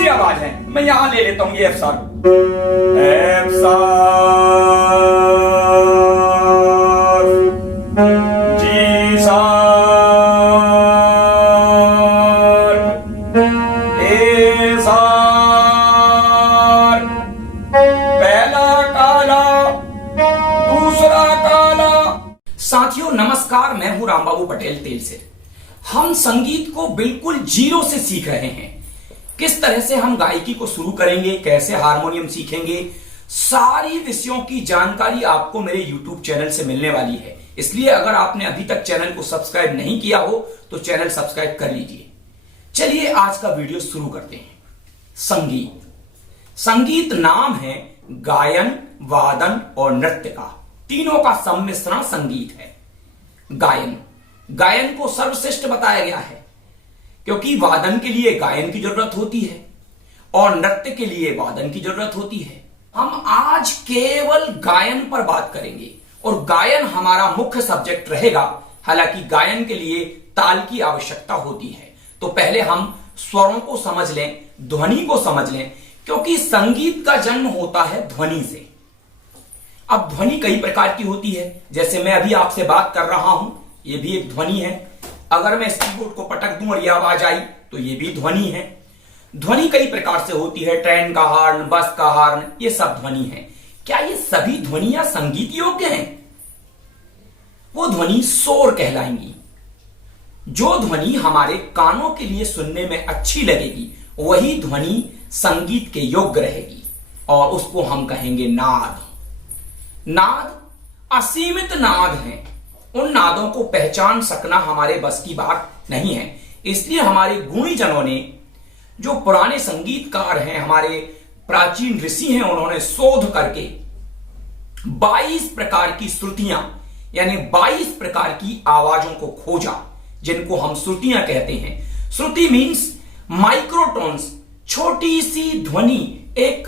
तीसरी आवाज है, मैं यहां ले लेता हूं ये F sharp. F sharp, G sharp, A sharp. पहला काला, दूसरा काला। साथियों नमस्कार, मैं हूं रामबाबू पटेल तेल से। हम संगीत को बिल्कुल जीरो से सीख रहे हैं। किस तरह से हम गायकी को शुरू करेंगे, कैसे हारमोनियम सीखेंगे, सारी विषयों की जानकारी आपको मेरे YouTube चैनल से मिलने वाली है। इसलिए अगर आपने अभी तक चैनल को सब्सक्राइब नहीं किया हो तो चैनल सब्सक्राइब कर लीजिए। चलिए आज का वीडियो शुरू करते हैं। संगीत, संगीत नाम है गायन, वादन और नृत्य का, तीनों का सम्मिश्रण संगीत है। गायन, गायन को सर्वश्रेष्ठ बताया गया है क्योंकि वादन के लिए गायन की जरूरत होती है और नृत्य के लिए वादन की जरूरत होती है। हम आज केवल गायन पर बात करेंगे और गायन हमारा मुख्य सब्जेक्ट रहेगा। हालांकि गायन के लिए ताल की आवश्यकता होती है। तो पहले हम स्वरों को समझ लें, ध्वनि को समझ लें, क्योंकि संगीत का जन्म होता है ध्वनि से। अब ध्वनि कई प्रकार की होती है। जैसे मैं अभी आपसे बात कर रहा हूं, ये भी एक ध्वनि है। अगर मैं इस कीबोर्ड को पटक दूं और ये आवाज आई तो ये भी ध्वनि है। ध्वनि कई प्रकार से होती है, ट्रेन का हॉर्न, बस का हॉर्न, ये सब ध्वनि है। क्या ये सभी ध्वनियां संगीत योग्य हैं? वो ध्वनि शोर कहलाएंगी। जो ध्वनि हमारे कानों के लिए सुनने में अच्छी लगेगी वही ध्वनि संगीत के योग्य रहेगी और उसको हम कहेंगे नाद। नाद असीमित नाद हैं। उन नादों को पहचान सकना हमारे बस की बात नहीं है। इसलिए हमारे गुणीजनों ने, जो पुराने संगीतकार हैं, हमारे प्राचीन ऋषि हैं, उन्होंने शोध करके 22 प्रकार की श्रुतियां यानी 22 प्रकार की आवाजों को खोजा, जिनको हम श्रुतियां कहते हैं। श्रुति मीन्स माइक्रोटोन्स, छोटी सी ध्वनि, एक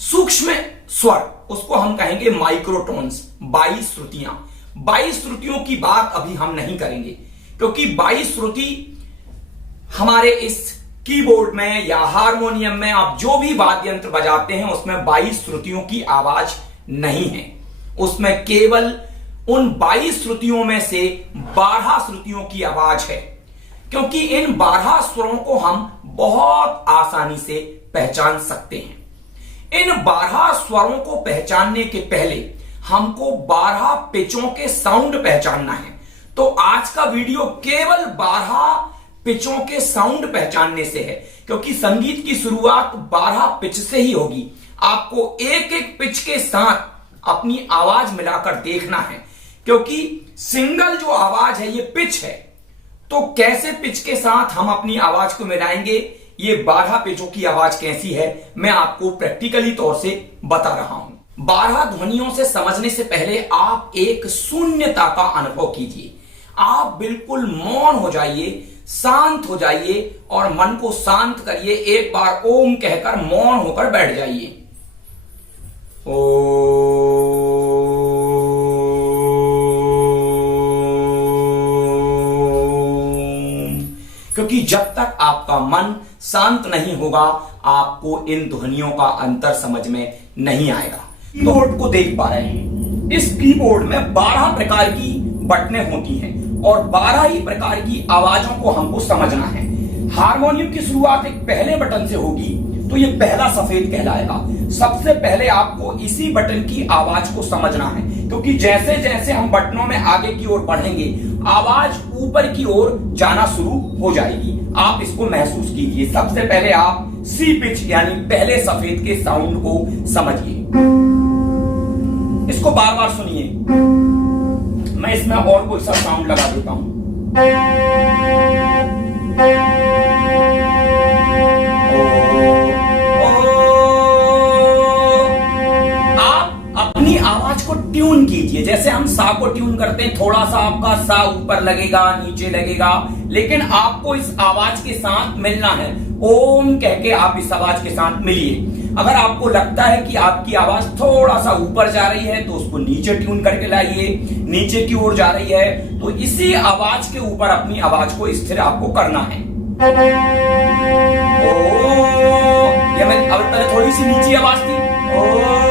सूक्ष्म स्वर, उसको हम कहेंगे माइक्रोटोन्स। 22 श्रुतियां, 22 श्रुतियों की बात अभी हम नहीं करेंगे क्योंकि 22 श्रुति हमारे इस कीबोर्ड में या हारमोनियम में आप जो भी वाद्य यंत्र बजाते हैं उसमें 22 श्रुतियों की आवाज नहीं है। उसमें केवल उन 22 श्रुतियों में से 12 श्रुतियों की आवाज है, क्योंकि इन 12 स्वरों को हम बहुत आसानी से पहचान सकते हैं। इन 12 स्वरों को पहचानने के पहले हमको 12 पिचों के साउंड पहचानना है। तो आज का वीडियो केवल 12 पिचों के साउंड पहचानने से है, क्योंकि संगीत की शुरुआत 12 पिच से ही होगी। आपको एक एक पिच के साथ अपनी आवाज मिलाकर देखना है, क्योंकि सिंगल जो आवाज है ये पिच है। तो कैसे पिच के साथ हम अपनी आवाज को मिलाएंगे, ये 12 पिचों की आवाज कैसी है, मैं आपको प्रैक्टिकली तौर से बता रहा हूं। 12 ध्वनियों से समझने से पहले आप एक शून्यता का अनुभव कीजिए। आप बिल्कुल मौन हो जाइए, शांत हो जाइए और मन को शांत करिए। एक बार ओम कहकर मौन होकर बैठ जाइए। ओम। क्योंकि जब तक आपका मन शांत नहीं होगा आपको इन ध्वनियों का अंतर समझ में नहीं आएगा। कीबोर्ड को देख पा रहे हैं, इस कीबोर्ड में 12 प्रकार की बटनें होती हैं और 12 ही प्रकार की आवाजों को हमको समझना है। हारमोनियम की शुरुआत एक पहले बटन से होगी तो ये पहला सफेद कहलाएगा। सबसे पहले आपको इसी बटन की आवाज को समझना है, क्योंकि जैसे जैसे हम बटनों में आगे की ओर बढ़ेंगे आवाज ऊपर की ओर जाना शुरू हो जाएगी। आप इसको महसूस कीजिए। सबसे पहले आप सी पिच यानी पहले सफेद के साउंड को समझिए। इसको बार बार सुनिए। मैं इसमें और कोई सा साउंड लगा देता हूं। आप अपनी आवाज को ट्यून कीजिए। जैसे हम सा को ट्यून करते हैं, थोड़ा सा आपका सा ऊपर लगेगा, नीचे लगेगा, लेकिन आपको इस आवाज के साथ मिलना है। ओम कह के आप इस आवाज के साथ मिलिए। अगर आपको लगता है कि आपकी आवाज थोड़ा सा ऊपर जा रही है तो उसको नीचे ट्यून करके लाइए। नीचे की ओर जा रही है तो इसी आवाज के ऊपर अपनी आवाज को स्थिर आपको करना है। थोड़ी सी नीची आवाज थी। ओ ओ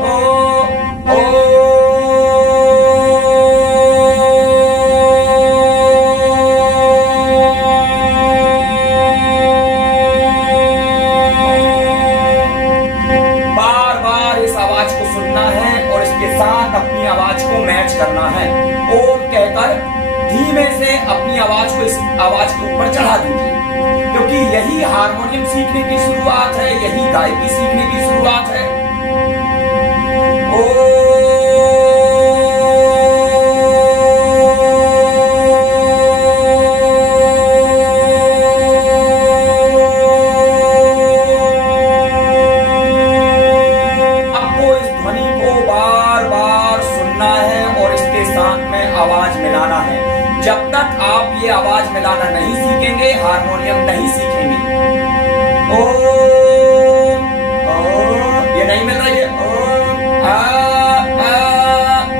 ओ ओ बार बार इस आवाज को सुनना है और इसके साथ अपनी आवाज को मैच करना है। ओम कहकर धीमे से अपनी आवाज को इस आवाज के ऊपर चढ़ा दीजिए, क्योंकि यही हारमोनियम सीखने की शुरुआत है, यही गायकी सीखने की शुरुआत है। आपको इस ध्वनि को बार बार सुनना है और इसके साथ में आवाज मिलाना है। जब तक आप ये आवाज मिलाना नहीं सीखेंगे, हारमोनियम नहीं सीखेंगे। ओम ओम, ये नहीं मिल रही है। ओम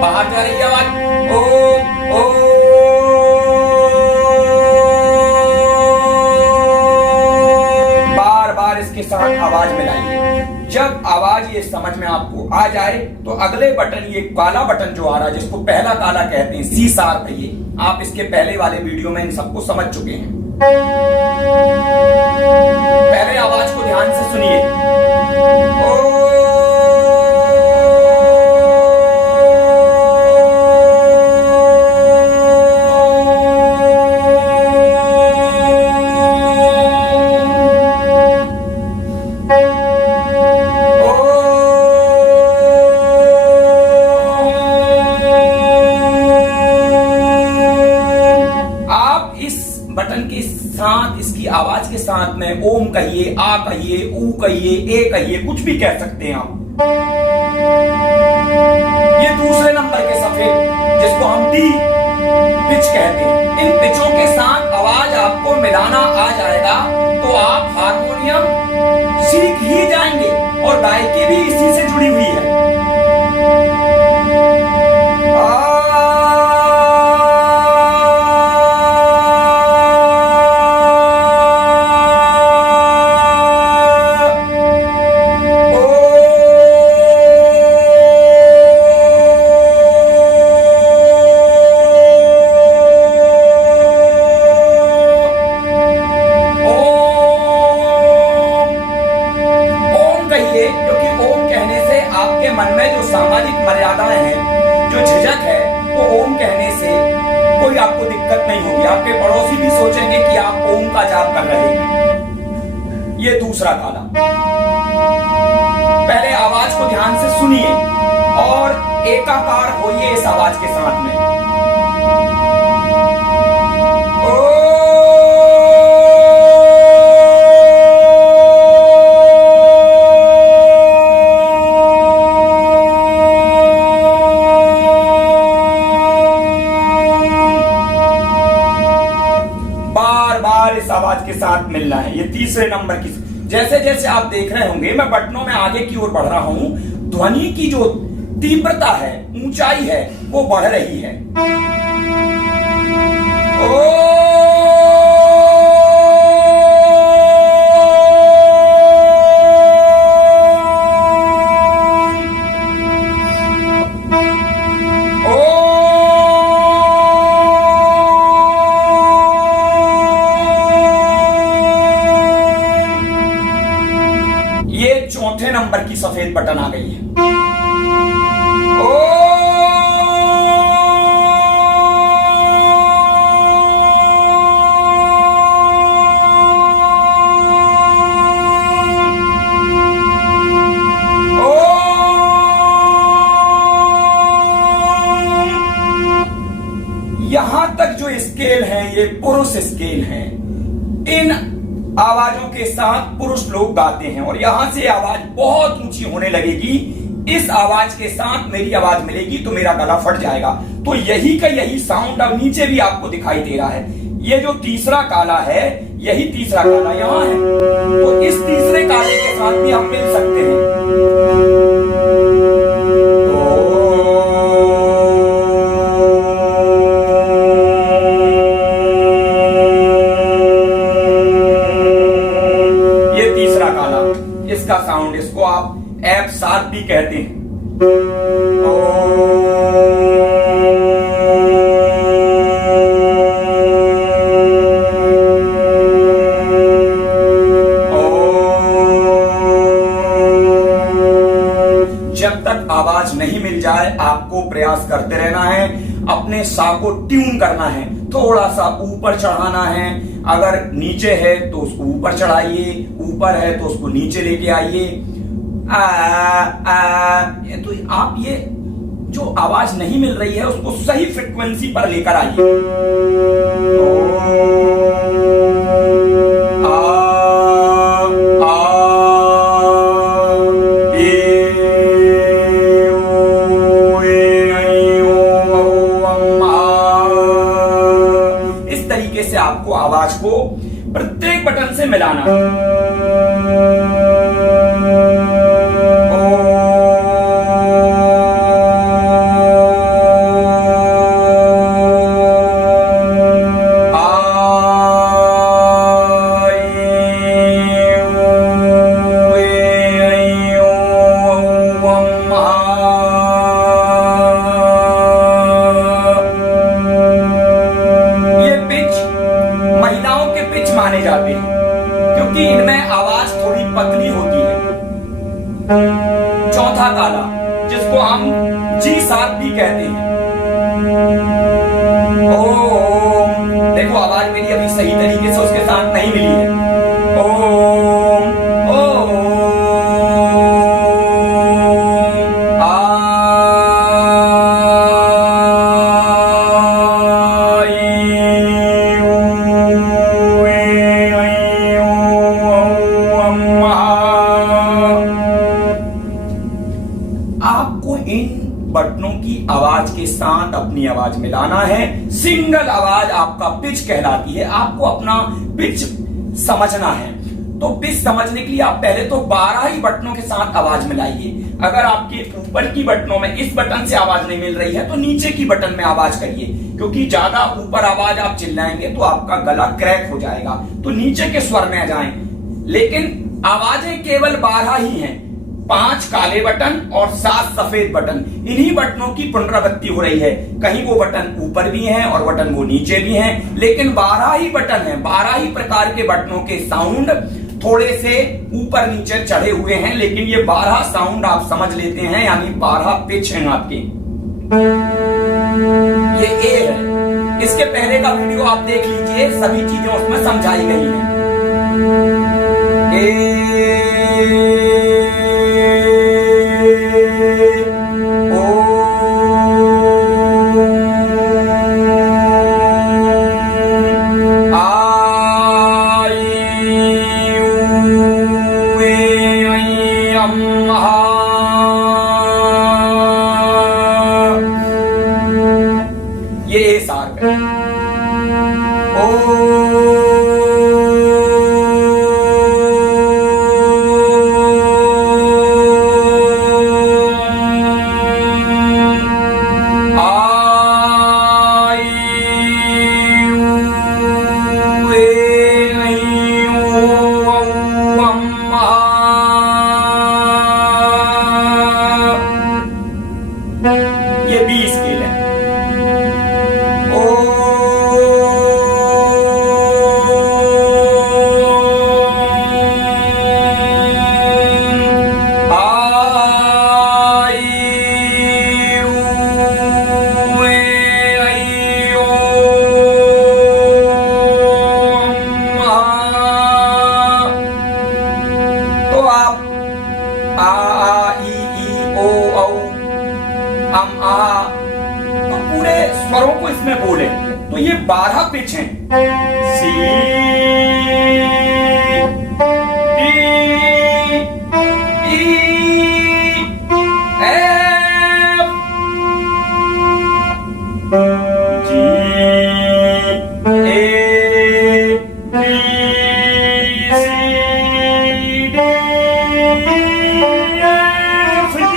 बाहर जा रही है आवाज। ओम ओम बार बार इसके साथ आवाज मिलाइए। जब आवाज ये समझ में आपको आ जाए तो अगले बटन, ये काला बटन जो आ रहा है जिसको पहला काला कहते हैं, सी शार्प है, ये आप इसके पहले वाले वीडियो में इन सबको समझ चुके हैं। पहले आवाज को ध्यान से सुनिए। बटन के साथ, इसकी आवाज के साथ में ओम कहिए, आ कहिए, ऊ कहिए, ए कहिए, कुछ भी कह सकते हैं आप। ये दूसरे नंबर के सफेद, जिसको हम डी पिच कहते हैं, इन पिचों के साथ आवाज आपको मिलाना आ जाएगा तो आप हारमोनियम सीख ही जाएंगे। और गायकी भी इसी से जुड़ी हुई है। क्योंकि ओम कहने से आपके मन में जो सामाजिक मर्यादाएं हैं, जो झिझक है, वो ओम कहने से कोई आपको दिक्कत नहीं होगी। आपके पड़ोसी भी सोचेंगे कि आप ओम का जाप कर रहे हैं। ये दूसरा काला। पहले आवाज को ध्यान से सुनिए और एकाकार होइए इस आवाज के साथ में। इस आवाज के साथ मिलना है। ये तीसरे नंबर की, जैसे जैसे आप देख रहे होंगे मैं बटनों में आगे की ओर बढ़ रहा हूं, ध्वनि की जो तीव्रता है, ऊंचाई है, वो बढ़ रही है। चौथे नंबर की सफेद बटन आ गई है। यहां तक जो स्केल है, ये पुरुष स्केल है। इन आवाजों के साथ पुरुष लोग गाते हैं और यहां से आवाज बहुत ऊंची होने लगेगी। इस आवाज के साथ मेरी आवाज मिलेगी तो मेरा गला फट जाएगा। तो यही का यही साउंड अब नीचे भी आपको दिखाई दे रहा है। ये जो तीसरा काला है, यही तीसरा काला यहां है। तो इस तीसरे काले के साथ भी हम मिल सकते हैं। इसका साउंड, इसको आप एफ शार्प भी कहते हैं। जब तक आवाज नहीं मिल जाए आपको प्रयास करते रहना है, अपने सा को ट्यून करना है, थोड़ा सा ऊपर चढ़ाना है। अगर नीचे है तो उसको ऊपर चढ़ाइए, ऊपर है तो उसको नीचे लेके आइए। तो आप ये जो आवाज नहीं मिल रही है उसको सही फ्रिक्वेंसी पर लेकर आइए। इस तरीके से आपको आवाज को प्रत्येक बटन से मिलाना है। माने जाते हैं क्योंकि इनमें आवाज थोड़ी पतली होती है। चौथा काला जिसको हम जी शार्प भी कहते हैं। ओम, देखो आवाज मेरी अभी सही तरीके से उसके साथ नहीं मिली है। आपको इन बटनों की आवाज के साथ अपनी आवाज मिलाना है। सिंगल आवाज आपका पिच कहलाती है। आपको अपना पिच समझना है, तो पिच समझने के लिए आप पहले तो 12 ही बटनों के साथ आवाज मिलाइए। अगर आपके ऊपर की बटनों में इस बटन से आवाज नहीं मिल रही है तो नीचे की बटन में आवाज करिए, क्योंकि ज्यादा ऊपर आवाज आप चिल्लाएंगे तो आपका गला क्रैक हो जाएगा। तो नीचे के स्वर में जाएं। लेकिन आवाजें केवल 12 ही हैं, 5 काले बटन और 7 सफेद बटन। इन्हीं बटनों की पुनरावृत्ति हो रही है। कहीं वो बटन ऊपर भी हैं और बटन वो नीचे भी हैं, लेकिन 12 ही बटन हैं। 12 ही प्रकार के बटनों के साउंड थोड़े से ऊपर नीचे चढ़े हुए हैं, लेकिन ये 12 साउंड आप समझ लेते हैं, यानी 12 पिच हैं आपके। ये ए है। इसके पहले का वीडियो आप देख लीजिए, सभी चीजें उसमें समझाई गई हैं। ये शार्प है। ये बी स्केल है। तो आप आ ई ओ औ अम आ, तो पूरे स्वरों को इसमें बोले तो ये 12 पिच हैं। C D E F G A B C D F G.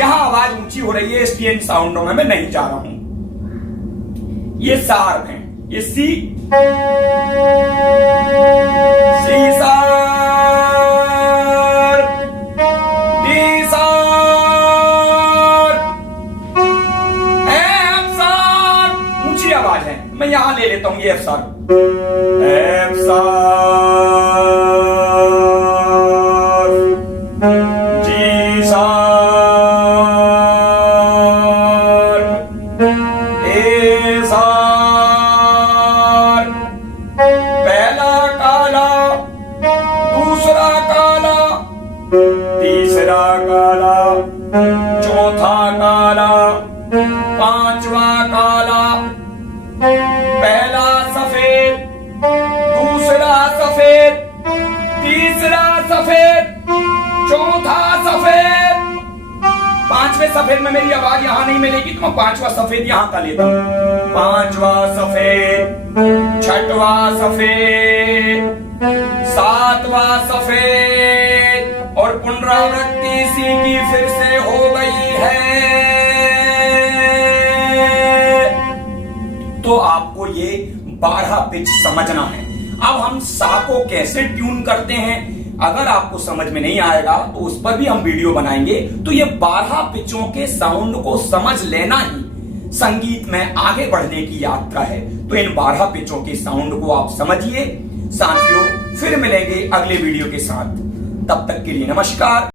यहां आवाज ऊंची हो रही है, इसलिए इन साउंडों में मैं नहीं जा रहा हूं। ये शार्प है। ये सी सी शार्प सफेद, तीसरा सफेद, चौथा सफेद। पांचवें सफेद में मेरी आवाज यहां नहीं मिलेगी तो मैं पांचवा सफेद यहां का लेता हूं। पांचवा सफेद, छठवा सफेद, सातवां सफेद और पुनरावृत्ति इसी की फिर से हो गई है। तो आपको ये 12 पिच समझना है। अब हम सा को कैसे ट्यून करते हैं, अगर आपको समझ में नहीं आएगा तो उस पर भी हम वीडियो बनाएंगे। तो ये 12 पिचों के साउंड को समझ लेना ही संगीत में आगे बढ़ने की यात्रा है। तो इन 12 पिचों के साउंड को आप समझिए। साथियों, फिर मिलेंगे अगले वीडियो के साथ। तब तक के लिए नमस्कार।